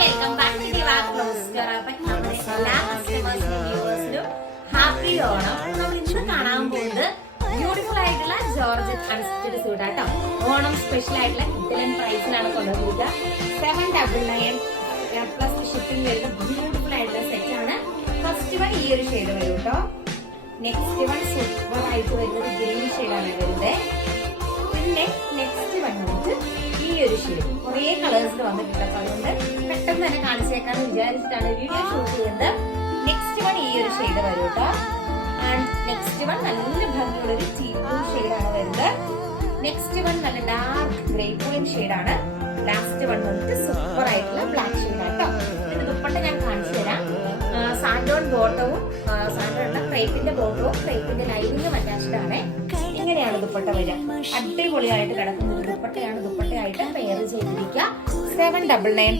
Welcome back to Diva clothes store. നമ്മുടെ എല്ലാ കസ്റ്റമേഴ്സിനും വ്യൂവേഴ്സിനും happy Onam. നമ്മൾ ഇന്ന് കാണാൻ പോകുന്നത് ബ്യൂട്ടിഫുൾ ആയിട്ടുള്ള ജോർജറ്റ് അൺസ്റ്റിച്ചഡ് സൂട്ട് ആട്ടോ. ഓണം സ്പെഷ്യൽ ആയിട്ടുള്ള കിഡിലൻ പ്രൈസിലാണ് കൊണ്ടുവന്നിരിക്കുക. 799 പ്ലസ് ഷിപ്പിംഗ് വരുന്ന ബ്യൂട്ടിഫുൾ ആയിട്ടുള്ള സെറ്റ് ആണ്. ഫസ്റ്റ് വൺ ഈ ഒരു ഷെയ്ഡ് വരും കേട്ടോ. നെക്സ്റ്റ് വൺ സൂപ്പർ ആയിട്ട് വരുന്നത് ഗ്രീൻ ഷെയ്ഡാണ് വരുന്നത്. പിന്നെ നെക്സ്റ്റ് വൺ വന്നിട്ട് ഈ ഒരു ഷെയ്ഡ് കുറേ കളേഴ്സിൽ വന്നിട്ടുണ്ട്. അപ്പൊ അതുകൊണ്ട് പെട്ടെന്ന് തന്നെ കാണിച്ചേക്കാന്ന് വിചാരിച്ചിട്ടാണ് വീഡിയോ ഷൂട്ട് ചെയ്യുന്നത്. നെക്സ്റ്റ് വൺ ഈ ഒരു ഷെയ്ഡ് വരും കേട്ടോ. ആൻഡ് നെക്സ്റ്റ് വൺ നല്ല ഭംഗിയുള്ള ഒരു ടീ ബ്ലൂ ഷെയ്ഡാണ് വരുന്നത്. നെക്സ്റ്റ് വൺ നല്ല ഡാർക്ക് ഗ്രേ പോയിന്റ് ഷെയ്ഡാണ്. ലാസ്റ്റ് വൺ വന്നിട്ട് സൂപ്പർ ആയിട്ടുള്ള ബ്ലാക്ക് ഷെയ്ഡാണ് കേട്ടോ. ഇതിന്റെ ദുപ്പട്ട ഞാൻ കാണിച്ചു തരാം. സാൻഡോൺ ബോട്ടവും സാൻഡോൺ ക്രേപ്പിന്റെ ബോട്ടവും ക്രേപ്പിന്റെ ലൈനിങ്ങും അറ്റാച്ച്ഡ് ആണ്. ഇങ്ങനെയാണ് ദുപ്പട്ട വരിക. അടിപൊളിയായിട്ട് കിടക്കുന്ന ഒരു ദുപ്പട്ടയാണ്. ദുപ്പട്ടയായിട്ട് പെയർ ചെയ്തിരിക്കുക. 799